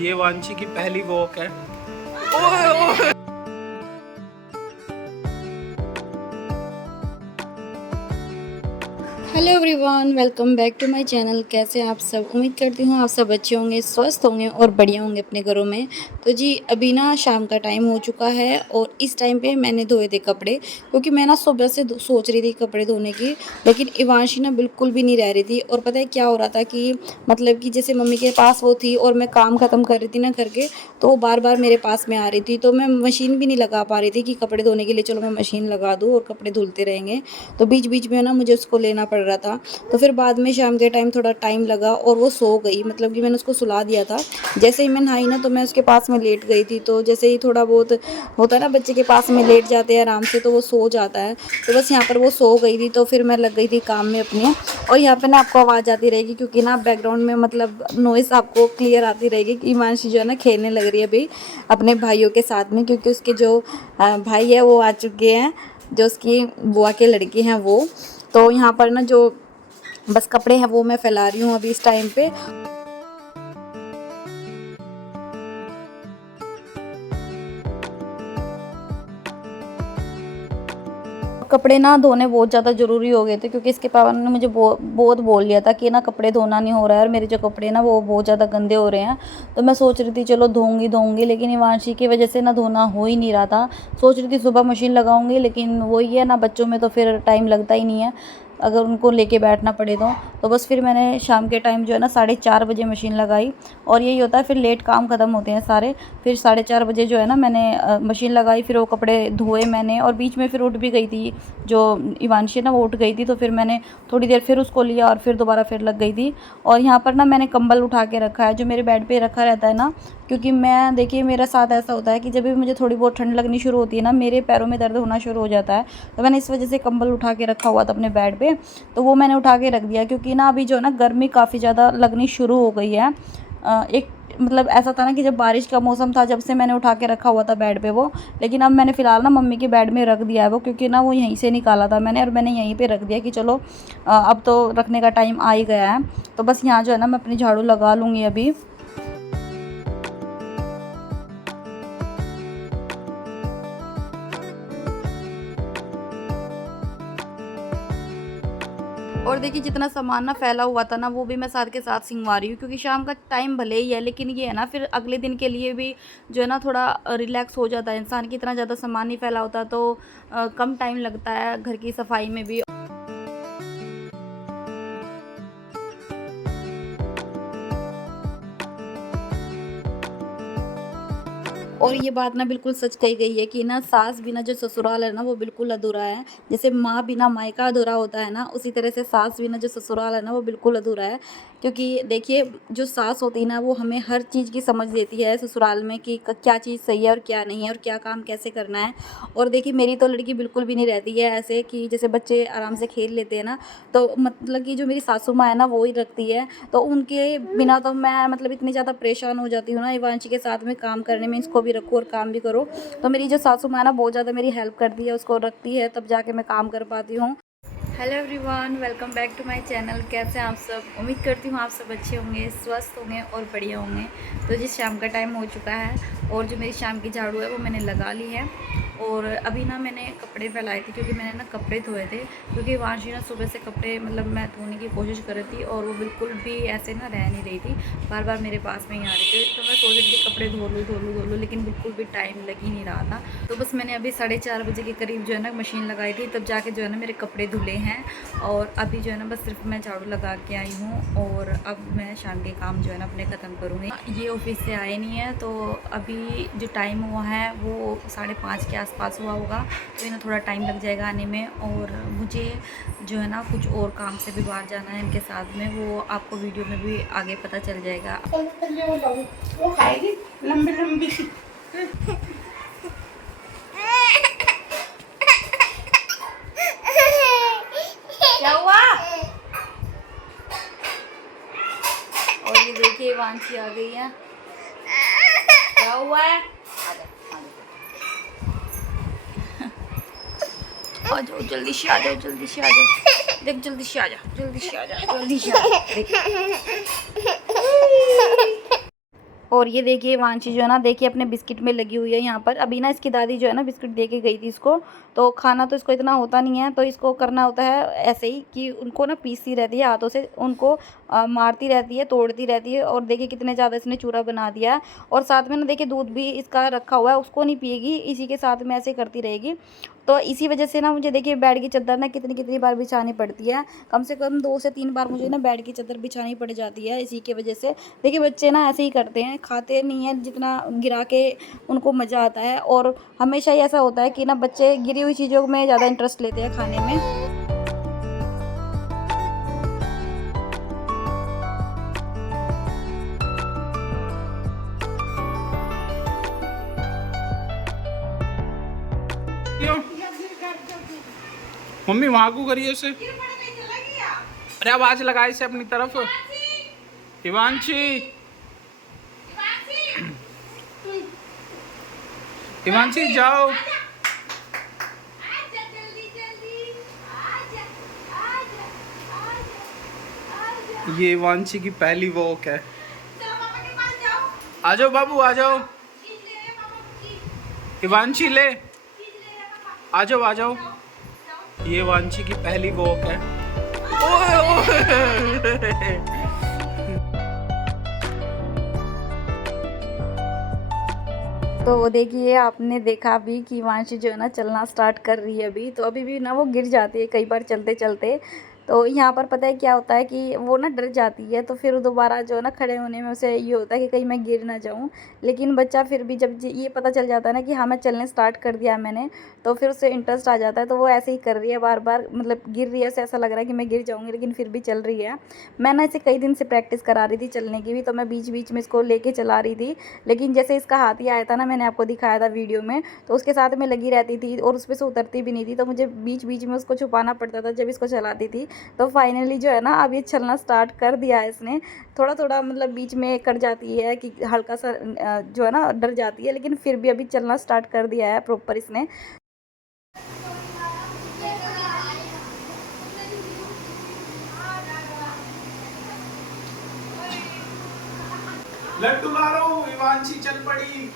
ये वांची की पहली वॉक है। ओए ओए। Hello everyone, welcome back to my channel. कैसे हैं आप सब? उम्मीद करती हूँ आप सब अच्छे होंगे, स्वस्थ होंगे और बढ़िया होंगे अपने घरों में। तो जी अभी ना शाम का टाइम हो चुका है और इस टाइम पे मैंने धोए थे कपड़े, क्योंकि मैं ना सुबह से सोच रही थी कपड़े धोने की, लेकिन इवांशी ना बिल्कुल भी नहीं रह रही थी। और पता है क्या हो रहा था कि मतलब कि जैसे मम्मी के पास वो थी और मैं काम ख़त्म कर रही थी ना करके, तो वो बार बार मेरे पास में आ रही थी। तो मैं मशीन भी नहीं लगा पा रही थी कि कपड़े धोने के लिए चलो मैं मशीन लगा दूँ और कपड़े धुलते रहेंगे। तो बीच बीच में ना मुझे उसको लेना पड़ रहा था। तो फिर बाद में शाम के टाइम थोड़ा टाइम लगा और वो सो गई, मतलब कि मैंने उसको सुला दिया था। जैसे ही मैं नहाई ना तो मैं उसके पास में लेट गई थी। तो जैसे ही थोड़ा बहुत होता है ना, बच्चे के पास में लेट जाते हैं आराम से तो वो सो जाता है। तो बस यहाँ पर वो सो गई थी, तो फिर मैं लग गई थी काम में अपने। और यहाँ पे ना आपको आवाज़ आती रहेगी, क्योंकि ना बैकग्राउंड में मतलब नॉइस आपको क्लियर आती रहेगी कि हिमांशी जो है ना खेलने लग रही है अभी अपने भाइयों के साथ में, क्योंकि उसके जो भाई है वो आ चुके हैं, जो उसकी बुआ के लड़के हैं वो। तो यहाँ पर ना जो बस कपड़े हैं वो मैं फैला रही हूँ अभी इस टाइम पे। कपड़े ना धोने बहुत ज़्यादा ज़रूरी हो गए थे, क्योंकि इसके पापा ने मुझे बहुत बोल लिया था कि ना कपड़े धोना नहीं हो रहा है, और मेरे जो कपड़े ना वो बहुत ज़्यादा गंदे हो रहे हैं। तो मैं सोच रही थी चलो धोऊंगी, लेकिन हिमांशी की वजह से ना धोना हो ही नहीं रहा था। सोच रही थी सुबह मशीन लगाऊंगी, लेकिन वही है ना, बच्चों में तो फिर टाइम लगता ही नहीं है अगर उनको लेके बैठना पड़े तो बस फिर मैंने शाम के टाइम जो है ना 4:30 बजे मशीन लगाई। और यही होता है फिर लेट काम ख़त्म होते हैं सारे। फिर 4:30 बजे जो है ना मैंने मशीन लगाई, फिर वो कपड़े धोए मैंने। और बीच में फिर उठ भी गई थी जो इवांशी है ना, वो उठ गई थी, तो फिर मैंने थोड़ी देर फिर उसको लिया और फिर दोबारा फिर लग गई थी। और यहाँ पर ना मैंने कंबल उठा के रखा है जो मेरे बेड पे रखा रहता है ना, क्योंकि मैं देखिए मेरा साथ ऐसा होता है कि जब भी मुझे थोड़ी बहुत ठंड लगनी शुरू होती है ना, मेरे पैरों में दर्द होना शुरू हो जाता है। तो मैंने इस वजह से कंबल उठा के रखा हुआ था अपने बेड पे, तो वो मैंने उठा के रख दिया, क्योंकि ना अभी जो है ना गर्मी काफ़ी ज़्यादा लगनी शुरू हो गई है। एक मतलब ऐसा था ना कि जब बारिश का मौसम था, जब से मैंने उठा के रखा हुआ था बेड पे वो। लेकिन अब मैंने फ़िलहाल ना मम्मी के बेड में रख दिया है वो, क्योंकि ना वो यहीं से निकाला था मैंने, और मैंने यहीं पे रख दिया कि चलो अब तो रखने का टाइम आ ही गया है। तो बस यहाँ जो है ना मैं अपनी झाड़ू लगा लूँगी अभी। और देखिए जितना सामान ना फैला हुआ था ना, वो भी मैं साथ के साथ सिंगवा रही हूँ, क्योंकि शाम का टाइम भले ही है, लेकिन ये है ना फिर अगले दिन के लिए भी जो है ना थोड़ा रिलैक्स हो जाता है इंसान की। इतना ज़्यादा सामान नहीं फैला होता तो कम टाइम लगता है घर की सफाई में भी। और ये बात ना बिल्कुल सच कही गई है कि ना सास बिना जो ससुराल है ना वो बिल्कुल अधूरा है। जैसे माँ बिना मायका अधूरा होता है ना, उसी तरह से सास बिना जो ससुराल है ना वो बिल्कुल अधूरा है। क्योंकि देखिए जो सास होती है ना वो हमें हर चीज़ की समझ देती है ससुराल में कि क्या चीज़ सही है और क्या नहीं है, और क्या काम कैसे करना है। और देखिए मेरी तो लड़की बिल्कुल भी नहीं रहती है ऐसे कि जैसे बच्चे आराम से खेल लेते हैं ना, तो मतलब कि जो मेरी सासू माँ है ना वो ही रखती है। तो उनके बिना तो मैं मतलब इतनी ज़्यादा परेशान हो जाती हूँ ना इवांशी के साथ में काम करने में, इसको भी रखो और काम भी करो। तो मेरी जो सासू माँ ना बहुत ज़्यादा मेरी हेल्प करती है, उसको रखती है तब जाके मैं काम कर पाती हूँ। Hello everyone, welcome back to my channel. कैसे हैं आप सब? उम्मीद करती हूँ आप सब अच्छे होंगे, स्वस्थ होंगे और बढ़िया होंगे। तो जिस शाम का टाइम हो चुका है और जो मेरी शाम की झाड़ू है वो मैंने लगा ली है। और अभी ना मैंने कपड़े फैलाए थे, क्योंकि मैंने ना कपड़े धोए थे, क्योंकि वांशी ना सुबह से कपड़े मतलब मैं धोने की कोशिश कर रही थी और वो बिल्कुल भी ऐसे ना रह नहीं रही थी, बार बार मेरे पास में ही आ रही थी। तो मैं सोच रही थी कपड़े धो लूँ, लेकिन बिल्कुल भी टाइम लग ही नहीं रहा था। तो बस मैंने अभी 4:30 बजे के करीब जो है ना मशीन लगाई थी, तब जाके जो है ना मेरे कपड़े धुले हैं। और अभी जो है ना बस सिर्फ मैं झाड़ू लगा के आई हूँ, और अब मैं शाम के काम जो है ना अपने ख़त्म करूँगी। ये ऑफिस से आए नहीं है, तो अभी जो टाइम हुआ है वो 5:30 के आसपास हुआ होगा, तो इन्हें थोड़ा टाइम लग जाएगा आने में। और मुझे जो है ना कुछ और काम से भी बाहर जाना है इनके साथ में, वो आपको वीडियो में भी आगे पता चल जाएगा। वो खाएगी लंबी लंबी सी। क्या हुआ? और ये देखिए वांशी आ गई है। क्या हुआ है? आ जाओ जल्दी से, आ जाओ जल्दी से, आ जाओ देख, जल्दी से आ जा, जल्दी से आ जा, जल्दी से आ जा। और ये देखिए वांशी जो है ना देखिए अपने बिस्किट में लगी हुई है यहाँ पर। अभी ना इसकी दादी जो है ना बिस्किट दे के गई थी इसको, तो खाना तो इसको इतना होता नहीं है, तो इसको करना होता है ऐसे ही कि उनको ना पीसती रहती है हाथों से, उनको मारती रहती है, तोड़ती रहती है। और देखिए कितने ज़्यादा इसने चूरा बना दिया है। और साथ में ना देखिए दूध भी इसका रखा हुआ है, उसको नहीं पिएगी, इसी के साथ में ऐसे करती रहेगी। तो इसी वजह से ना मुझे देखिए बेड की चादर ना कितनी कितनी बार बिछानी पड़ती है, कम से कम 2 से 3 बार मुझे ना बेड की चादर बिछानी पड़ जाती है इसी की वजह से। देखिए बच्चे ना ऐसे ही करते हैं, खाते नहीं हैं जितना गिरा के उनको मज़ा आता है। और हमेशा ही ऐसा होता है कि ना बच्चे गिरी हुई चीज़ों में ज़्यादा इंटरेस्ट लेते हैं खाने में। क्यों? मम्मी वहां को करिए उसे। अरे आवाज लगाए से अपनी तरफ। हिमांशी, हिमांशी जाओ। ये हिमांशी की पहली वॉक है। आ जाओ बाबू, आ जाओ। हिमांशी ले, आ जाओ आ जाओ। ये वांशी की पहली वॉक है। ओए ओए। तो देखिए आपने देखा अभी कि वांशी जो है ना चलना स्टार्ट कर रही है अभी, तो अभी भी ना वो गिर जाती है कई बार चलते चलते। तो यहाँ पर पता है क्या होता है कि वो ना डर जाती है, तो फिर दोबारा जो है ना खड़े होने में उसे ये होता है कि कहीं मैं गिर ना जाऊँ। लेकिन बच्चा फिर भी जब ये पता चल जाता है ना कि हाँ मैं चलने स्टार्ट कर दिया है मैंने, तो फिर उसे इंटरेस्ट आ जाता है। तो वो ऐसे ही कर रही है बार बार, मतलब गिर रही है, उसे ऐसा लग रहा है कि मैं गिर जाऊँगी, लेकिन फिर भी चल रही है। मैं ना इसे कई दिन से प्रैक्टिस करा रही थी चलने की भी, तो मैं बीच बीच में इसको लेके चला रही थी। लेकिन जैसे इसका हाथ ही आया था ना, मैंने आपको दिखाया था वीडियो में, तो उसके साथ में लगी रहती थी और उस पर से उतरती भी नहीं थी। तो मुझे बीच बीच में उसको छुपाना पड़ता था जब इसको चलाती थी। तो फाइनली जो है ना अब ये चलना स्टार्ट कर दिया है इसने। थोड़ा थोड़ा मतलब बीच में कर जाती है कि हल्का सा जो है ना डर जाती है, लेकिन फिर भी अभी चलना स्टार्ट कर दिया है प्रॉपर इसने। लड्डू मारो, हिमांशी चल पड़ी।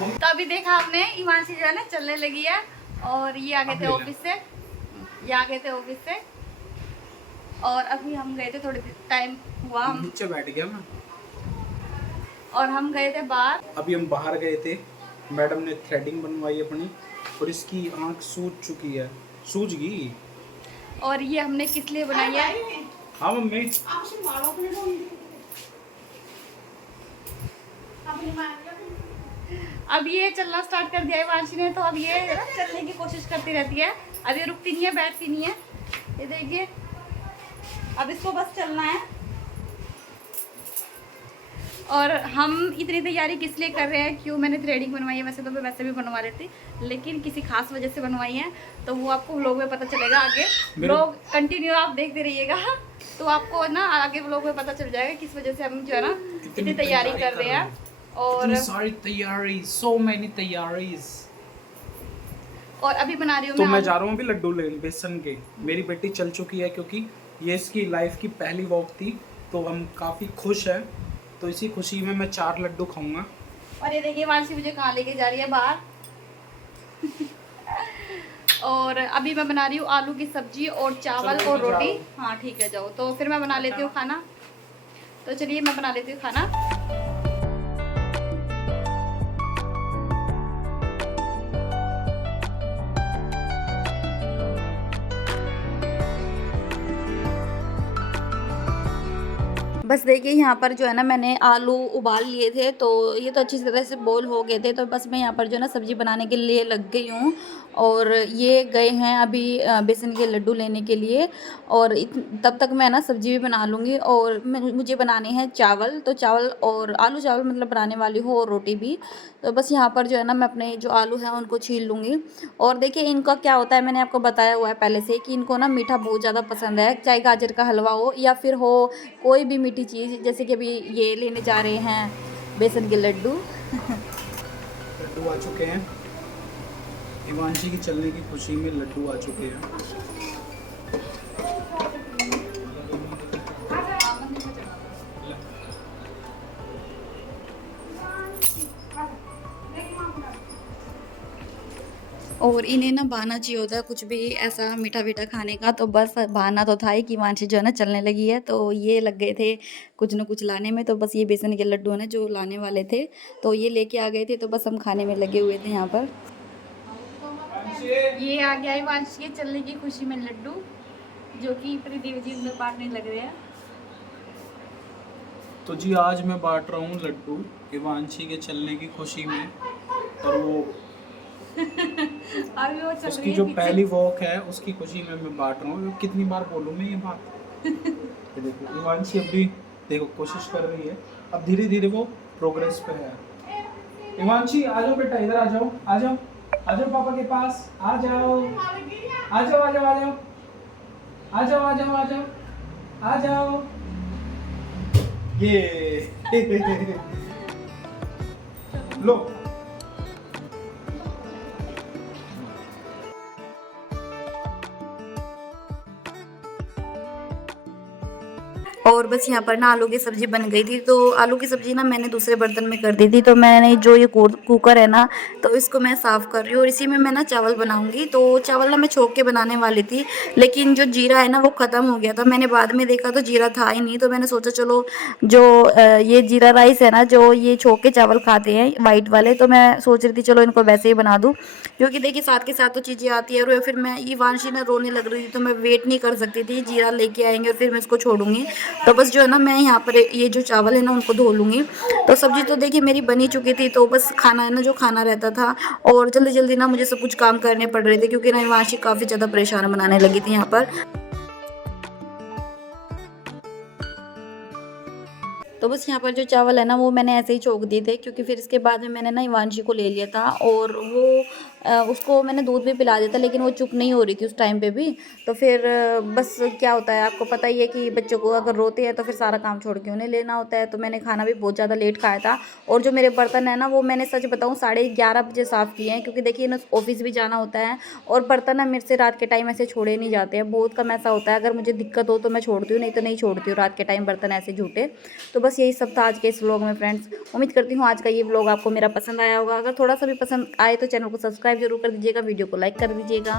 तो अभी देखा आपने हिमांशी जो है ना चलने लगी है। और ये आ गए थे ऑफिस से, ये आ गए थे ऑफिस से। और अभी हम गए थे, थोड़ी टाइम हुआ हम नीचे बैठ गया मैं, और हम गए थे बाहर। अभी हम बाहर गए थे। मैडम ने थ्रेडिंग बनवाई अपनी, और इसकी आंख सूज चुकी है, सूज गई। और ये हमने किस लिए बनाई है? हाँ मम्मी। अब ये चलना स्टार्ट कर दिया है वांशी ने, तो अब ये ना चलने की कोशिश करती रहती है। अब ये रुकती नहीं है, बैठती नहीं है। ये देखिए अब इसको बस चलना है। और हम इतनी तैयारी किस लिए कर रहे हैं, क्यों मैंने थ्रेडिंग बनवाई है? वैसे तो मैं वैसे भी बनवा लेती, लेकिन किसी खास वजह से बनवाई है, तो वो आपको व्लॉग में पता चलेगा आगे। व्लॉग कंटिन्यू आप देखते रहिएगा, तो आपको ना आगे व्लॉग में पता चल जाएगा किस वजह से हम जो है ना इतनी तैयारी कर रहे हैं। और सारी तैयारी, सो मेनी तैयारीज। और अभी बना रही हूँ तो मैं जा रहा हूँ अभी लड्डू लेने बेसन के। मेरी बेटी चल चुकी है क्योंकि ये इसकी लाइफ की पहली वॉक थी, तो हम काफ़ी खुश हैं। तो इसी खुशी में मैं 4 लड्डू खाऊंगा। और ये देखिए वांशी मुझे कहाँ लेके जा रही है, बाहर। और अभी मैं बना रही हूँ आलू की सब्जी और चावल और रोटी। हाँ ठीक है, जाओ। तो फिर मैं बना लेती हूँ खाना। तो चलिए मैं बना लेती हूँ खाना। बस देखिए यहाँ पर जो है ना मैंने आलू उबाल लिए थे, तो ये तो अच्छी तरह से बॉईल हो गए थे। तो बस मैं यहाँ पर जो है ना सब्ज़ी बनाने के लिए लग गई हूँ। और ये गए हैं अभी बेसन के लड्डू लेने के लिए, और तब तक मैं ना सब्ज़ी भी बना लूँगी। और मुझे बनाने हैं चावल, तो चावल और आलू चावल मतलब बनाने वाली हूँ, और रोटी भी। तो बस यहाँ पर जो है ना मैं अपने जो आलू हैं उनको छील लूँगी। और देखिए इनका क्या होता है, मैंने आपको बताया हुआ है पहले से कि इनको ना मीठा बहुत ज़्यादा पसंद है, चाहे गाजर का हलवा हो या फिर हो कोई भी मीठी चीज़। जैसे कि अभी ये लेने जा रहे हैं बेसन के लड्डू। लड्डू आ चुके हैं, हिमांशी की चलने की खुशी में लड्डू आ चुके हैं। और इन्हें ना बहाना चाहिए होता है कुछ भी ऐसा मीठा वीठा खाने का, तो बस बहाना तो था ही कि हिमांशी जो है ना चलने लगी है, तो ये लग गए थे कुछ ना कुछ लाने में। तो बस ये बेसन के लड्डू है ना जो लाने वाले थे, तो ये लेके आ गए थे, तो बस हम खाने में लगे हुए थे यहाँ पर। ये आ गया हिमांशी के चलने की खुशी में लड्डू, जो कि प्रदीप जी अंदर बांटने लग रहे हैं। तो जी आज मैं बांट रहा हूँ लड्डू हिमांशी के चलने की खुशी में, और वो अभी वो चल उसकी रही है जो पीछे। पहली वॉक है उसकी खुशी में मैं बांट रहा हूँ। कितनी बार बोलूँ मैं ये बात। ये देखो हिमांशी अभी देखो कोशिश कर रही है, अब धीरे धीरे वो प्रोग्रेस पे है। हिमांशी आ जाओ बेटा, इधर आ जाओ, आ जाओ, आ जाओ पापा के पास, आ जाओ, आ जाओ, आ जाओ, आ जाओ, आ जाओ, आ जाओ, आ जाओ, आ जाओ। ये लो। और बस यहाँ पर ना आलू की सब्ज़ी बन गई थी, तो आलू की सब्ज़ी ना मैंने दूसरे बर्तन में कर दी थी। तो मैंने जो ये कुकर है ना, तो इसको मैं साफ़ कर रही हूँ और इसी में मैं ना चावल बनाऊँगी। तो चावल ना मैं छोंक के बनाने वाली थी, लेकिन जो जीरा है ना वो ख़त्म हो गया था। मैंने बाद में देखा तो जीरा था ही नहीं, तो मैंने सोचा चलो जो ये जीरा राइस है ना, जो ये छोंक के चावल खाते हैं वाइट वाले, तो मैं सोच रही थी चलो इनको वैसे ही बना दूँ, क्योंकि देखिए साथ के साथ तो चीज़ें आती है। और फिर मैं ये वांशी ना रोने लग रही थी, तो मैं वेट नहीं कर सकती थी, जीरा लेके आएंगे और फिर मैं इसको छोड़ूंगी। तो बस जो है ना मैं यहाँ पर ये जो चावल है ना उनको धो लूँगी। तो सब्ज़ी तो देखिए मेरी बनी चुकी थी, तो बस खाना है ना जो खाना रहता था, और जल्दी जल्दी ना मुझे सब कुछ काम करने पड़ रहे थे, क्योंकि ना हिमांशी काफ़ी ज़्यादा परेशान बनाने लगी थी यहाँ पर। तो बस यहाँ पर जो चावल है ना वो मैंने ऐसे ही छोंक दिए थे, क्योंकि फिर इसके बाद में मैंने ना हिमांशी को ले लिया था, और वो उसको मैंने दूध भी पिला दिया था, लेकिन वो चुप नहीं हो रही थी उस टाइम पे भी। तो फिर बस क्या होता है आपको पता ही है कि बच्चों को अगर रोते हैं तो फिर सारा काम छोड़ के उन्हें लेना होता है। तो मैंने खाना भी बहुत ज़्यादा लेट खाया था, और जो मेरे बर्तन है ना वो मैंने सच बताऊँ 11:30 बजे साफ़ किए हैं, क्योंकि देखिए ना ऑफिस भी जाना होता है, और बर्तन ना मेरे से रात के टाइम ऐसे छोड़े नहीं जाते हैं। बहुत कम ऐसा होता है, अगर मुझे दिक्कत हो तो मैं छोड़ती हूँ, नहीं तो नहीं छोड़ती हूँ रात के टाइम बर्तन ऐसे झूठे। तो बस यही सब था आज के इस व्लॉग में फ्रेंड्स। उम्मीद करती हूँ आज का ये व्लॉग आपको मेरा पसंद आया होगा। अगर थोड़ा सा भी पसंद आए तो चैनल को सब्सक्राइब जरूर कर दीजिएगा, वीडियो को लाइक कर दीजिएगा।